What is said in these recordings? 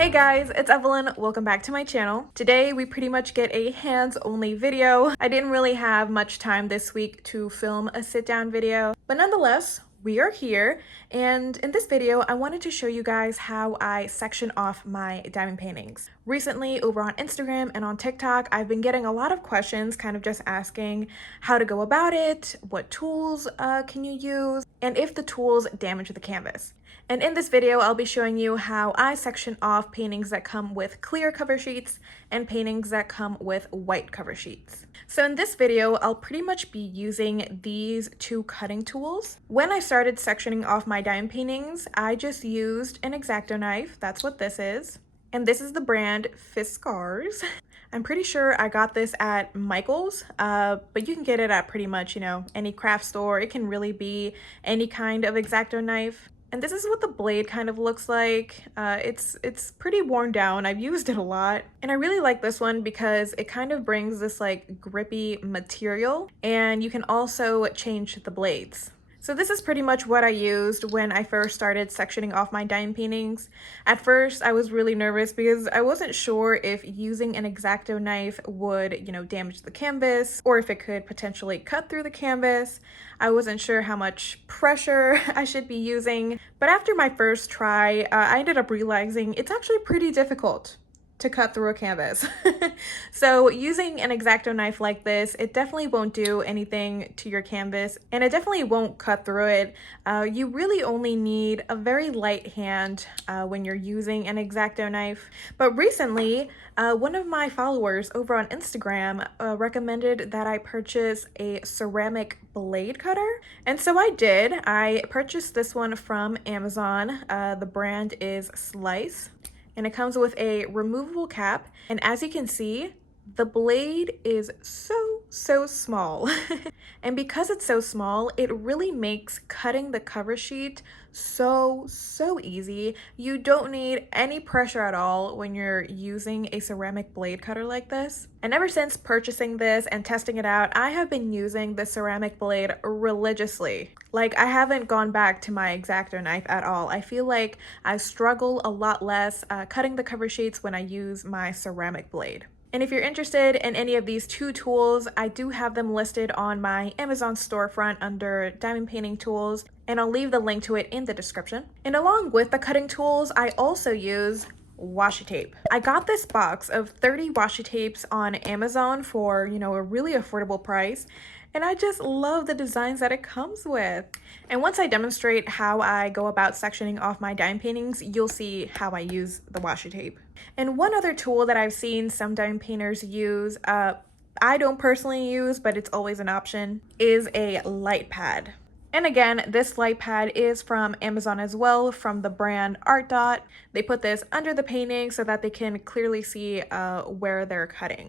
Hey guys, it's Evelyn. Welcome back to my channel. Today we pretty much get a hands-only video. I didn't really have much time this week to film a sit-down video, but nonetheless, we are here, and in this video I wanted to show you guys how I section off my diamond paintings. Recently over on Instagram and on TikTok, I've been getting a lot of questions kind of just asking how to go about it, what tools can you use, and if the tools damage the canvas. And in this video, I'll be showing you how I section off paintings that come with clear cover sheets and paintings that come with white cover sheets. So in this video, I'll pretty much be using these two cutting tools. When I started sectioning off my diamond paintings, I just used an X-Acto knife. That's what this is. And this is the brand Fiskars. I'm pretty sure I got this at Michael's, but you can get it at pretty much, any craft store. It can really be any kind of X-Acto knife. And this is what the blade kind of looks like. It's pretty worn down. I've used it a lot. And I really like this one because it kind of brings this like grippy material, and you can also change the blades. So this is pretty much what I used when I first started sectioning off my diamond paintings. At first, I was really nervous because I wasn't sure if using an X-Acto knife would, damage the canvas, or if it could potentially cut through the canvas. I wasn't sure how much pressure I should be using. But after my first try, I ended up realizing it's actually pretty difficult to cut through a canvas. So using an X-Acto knife like this, it definitely won't do anything to your canvas, and it definitely won't cut through it. You really only need a very light hand when you're using an X-Acto knife. But recently, one of my followers over on Instagram recommended that I purchase a ceramic blade cutter. And so I did. I purchased this one from Amazon. The brand is Slice. And it comes with a removable cap, and as you can see, the blade is so small. And because it's so small, it really makes cutting the cover sheet so easy. You don't need any pressure at all when you're using a ceramic blade cutter like this. And ever since purchasing this and testing it out, I have been using the ceramic blade religiously. Like, I haven't gone back to my X-Acto knife at all. I feel like I struggle a lot less cutting the cover sheets when I use my ceramic blade. And if you're interested in any of these two tools, I do have them listed on my Amazon storefront under diamond painting tools, and I'll leave the link to it in the description. And along with the cutting tools, I also use washi tape. I got this box of 30 washi tapes on Amazon for, a really affordable price. And I just love the designs that it comes with. And once I demonstrate how I go about sectioning off my diamond paintings, you'll see how I use the washi tape. And one other tool that I've seen some diamond painters use, I don't personally use, but it's always an option, is a light pad. And again, this light pad is from Amazon as well, from the brand Art Dot. They put this under the painting so that they can clearly see where they're cutting.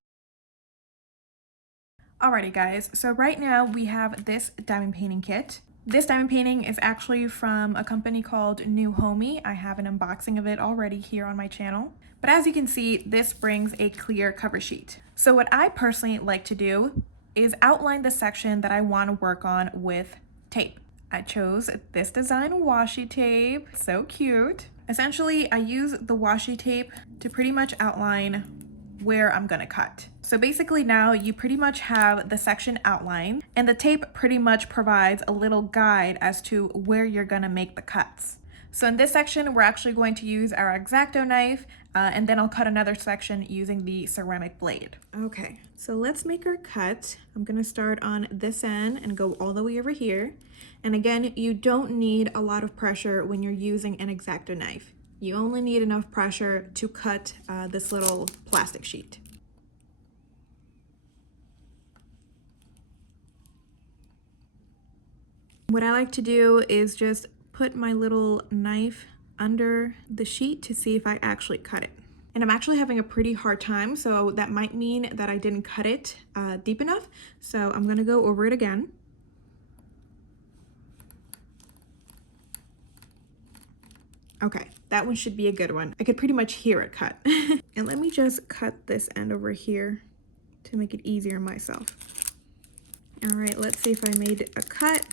Alrighty guys, so right now we have this diamond painting kit. This diamond painting is actually from a company called New Homie. I have an unboxing of it already here on my channel. But as you can see, this brings a clear cover sheet. So what I personally like to do is outline the section that I want to work on with tape. I chose this design washi tape, so cute. Essentially, I use the washi tape to pretty much outline where I'm gonna cut. So basically now you pretty much have the section outlined, and the tape pretty much provides a little guide as to where you're gonna make the cuts. So in this section, we're actually going to use our X-Acto knife, and then I'll cut another section using the ceramic blade. Okay, so let's make our cut. I'm gonna start on this end and go all the way over here. And again, you don't need a lot of pressure when you're using an X-Acto knife. You only need enough pressure to cut this little plastic sheet. What I like to do is just put my little knife under the sheet to see if I actually cut it. And I'm actually having a pretty hard time, so that might mean that I didn't cut it deep enough. So I'm gonna go over it again. Okay, that one should be a good one. I could pretty much hear it cut. And let me just cut this end over here to make it easier on myself. All right, let's see if I made a cut.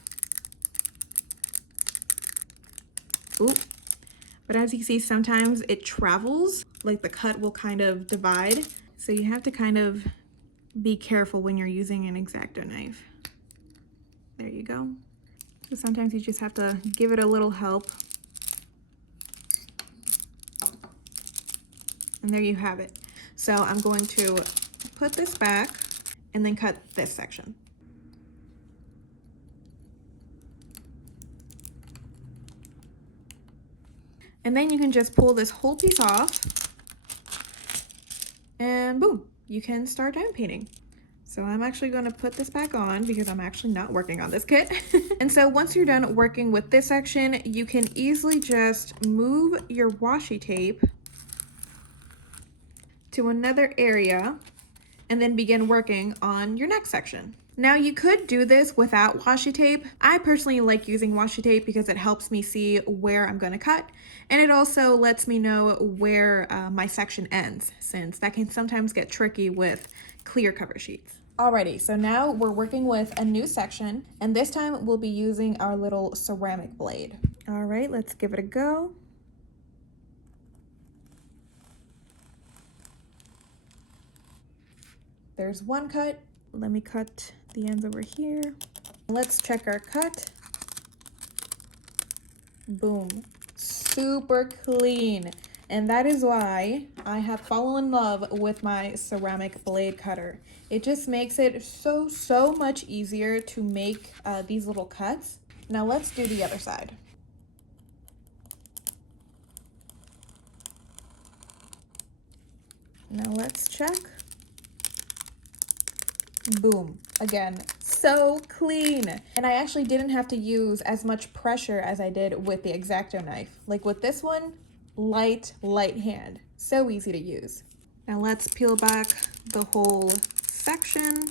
Oop. But as you can see, sometimes it travels like the cut will kind of divide. So you have to kind of be careful when you're using an X-Acto knife. There you go. So sometimes you just have to give it a little help. And there you have it. So I'm going to put this back and then cut this section. And then you can just pull this whole piece off and boom, you can start diamond painting. So I'm actually going to put this back on because I'm actually not working on this kit. And so once you're done working with this section, you can easily just move your washi tape to another area and then begin working on your next section. Now you could do this without washi tape. I personally like using washi tape because it helps me see where I'm going to cut, and it also lets me know where my section ends, since that can sometimes get tricky with clear cover sheets. Alrighty, so now we're working with a new section, and this time we'll be using our little ceramic blade. Alright, let's give it a go. There's one cut. Let me cut the ends over here. Let's check our cut. Boom. Super clean. And that is why I have fallen in love with my ceramic blade cutter. It just makes it so much easier to make these little cuts. Now let's do the other side. Now let's check. Boom. Again, so clean. And I actually didn't have to use as much pressure as I did with the X-Acto knife. Like with this one, light hand. So easy to use. Now let's peel back the whole section.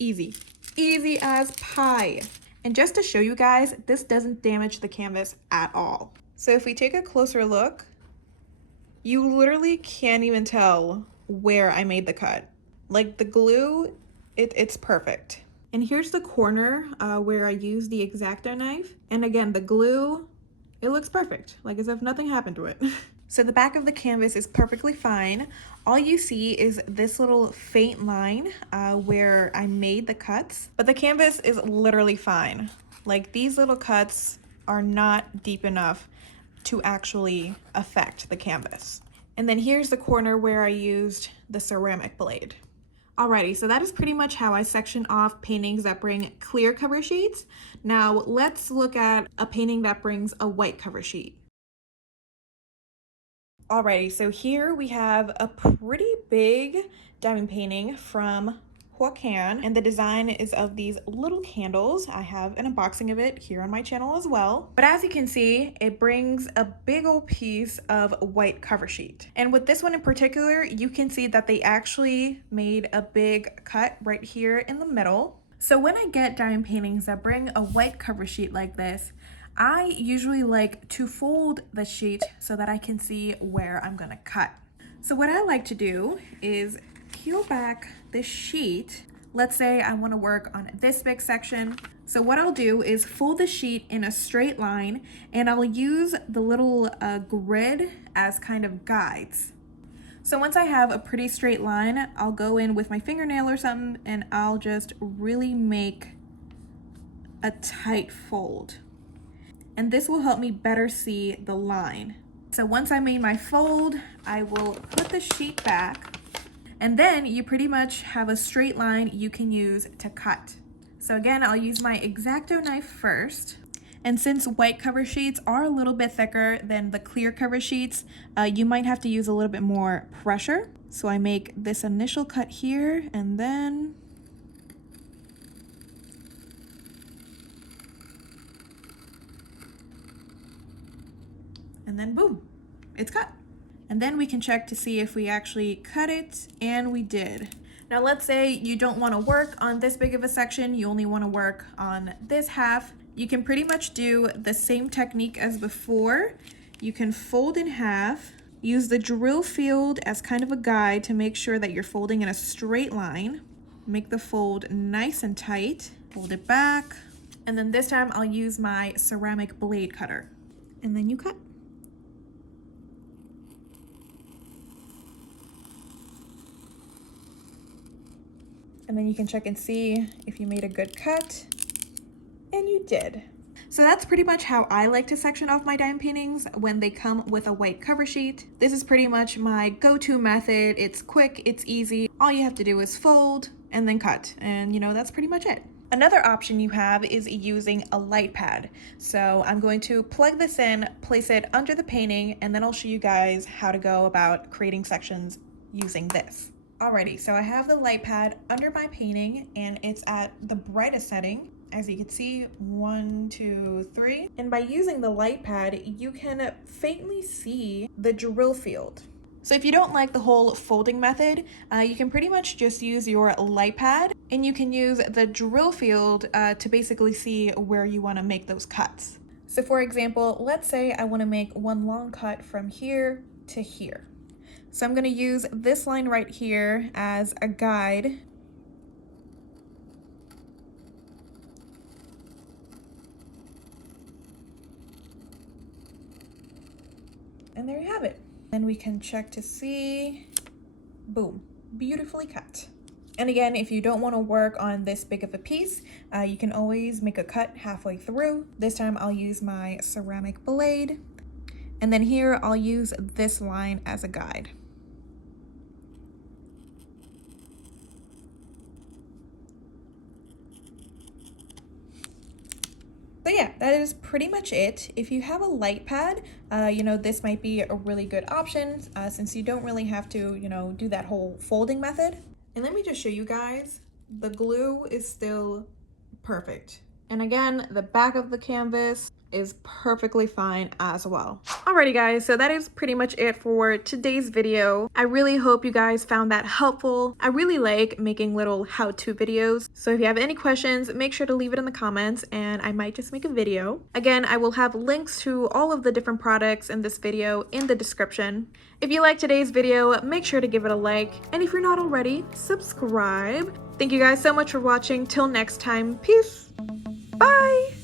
Easy. Easy as pie. And just to show you guys, this doesn't damage the canvas at all. So if we take a closer look, you literally can't even tell where I made the cut. Like the glue, it's perfect. And here's the corner where I used the X-Acto knife. And again, the glue, it looks perfect, like as if nothing happened to it. So the back of the canvas is perfectly fine. All you see is this little faint line where I made the cuts, but the canvas is literally fine. Like these little cuts are not deep enough to actually affect the canvas. And then here's the corner where I used the ceramic blade. Alrighty, so that is pretty much how I section off paintings that bring clear cover sheets. Now let's look at a painting that brings a white cover sheet. Alrighty, so here we have a pretty big diamond painting from Huacan, and the design is of these little candles. I have an unboxing of it here on my channel as well. But as you can see, it brings a big old piece of white cover sheet. And with this one in particular, you can see that they actually made a big cut right here in the middle. So when I get diamond paintings that bring a white cover sheet like this, I usually like to fold the sheet so that I can see where I'm gonna cut. So what I like to do is peel back this sheet. Let's say I want to work on this big section. So what I'll do is fold the sheet in a straight line, and I'll use the little grid as kind of guides. So once I have a pretty straight line, I'll go in with my fingernail or something and I'll just really make a tight fold. And this will help me better see the line. So once I made my fold, I will put the sheet back, and then you pretty much have a straight line you can use to cut. So again, I'll use my X-Acto knife first. And since white cover sheets are a little bit thicker than the clear cover sheets, you might have to use a little bit more pressure. So I make this initial cut here, and then boom, it's cut. And then we can check to see if we actually cut it, and we did. Now let's say you don't want to work on this big of a section, you only want to work on this half. You can pretty much do the same technique as before. You can fold in half, use the drill field as kind of a guide to make sure that you're folding in a straight line. Make the fold nice and tight, fold it back, and then this time I'll use my ceramic blade cutter. And then you cut. and then you can check and see if you made a good cut, and you did. So that's pretty much how I like to section off my dime paintings when they come with a white cover sheet. This is pretty much my go-to method. It's quick, it's easy. All you have to do is fold and then cut, and you know, that's pretty much it. Another option you have is using a light pad. So I'm going to plug this in, place it under the painting, and then I'll show you guys how to go about creating sections using this. Alrighty, so I have the light pad under my painting and it's at the brightest setting. As you can see, 1, 2, 3. And by using the light pad, you can faintly see the drill field. So if you don't like the whole folding method, you can pretty much just use your light pad, and you can use the drill field to basically see where you want to make those cuts. So for example, let's say I want to make one long cut from here to here. So I'm going to use this line right here as a guide. And there you have it. Then we can check to see, boom, beautifully cut. And again, if you don't want to work on this big of a piece, you can always make a cut halfway through. This time I'll use my ceramic blade. And then here I'll use this line as a guide. So yeah, that is pretty much it. If you have a light pad, you know, this might be a really good option since you don't really have to, you know, do that whole folding method. And let me just show you guys, the glue is still perfect. And again, the back of the canvas is perfectly fine as well. Alrighty guys, so that is pretty much it for today's video. I really hope you guys found that helpful. I really like making little how-to videos. So if you have any questions, make sure to leave it in the comments and I might just make a video. Again, I will have links to all of the different products in this video in the description. If you liked today's video, make sure to give it a like. And if you're not already, subscribe. Thank you guys so much for watching. Till next time, peace. Bye.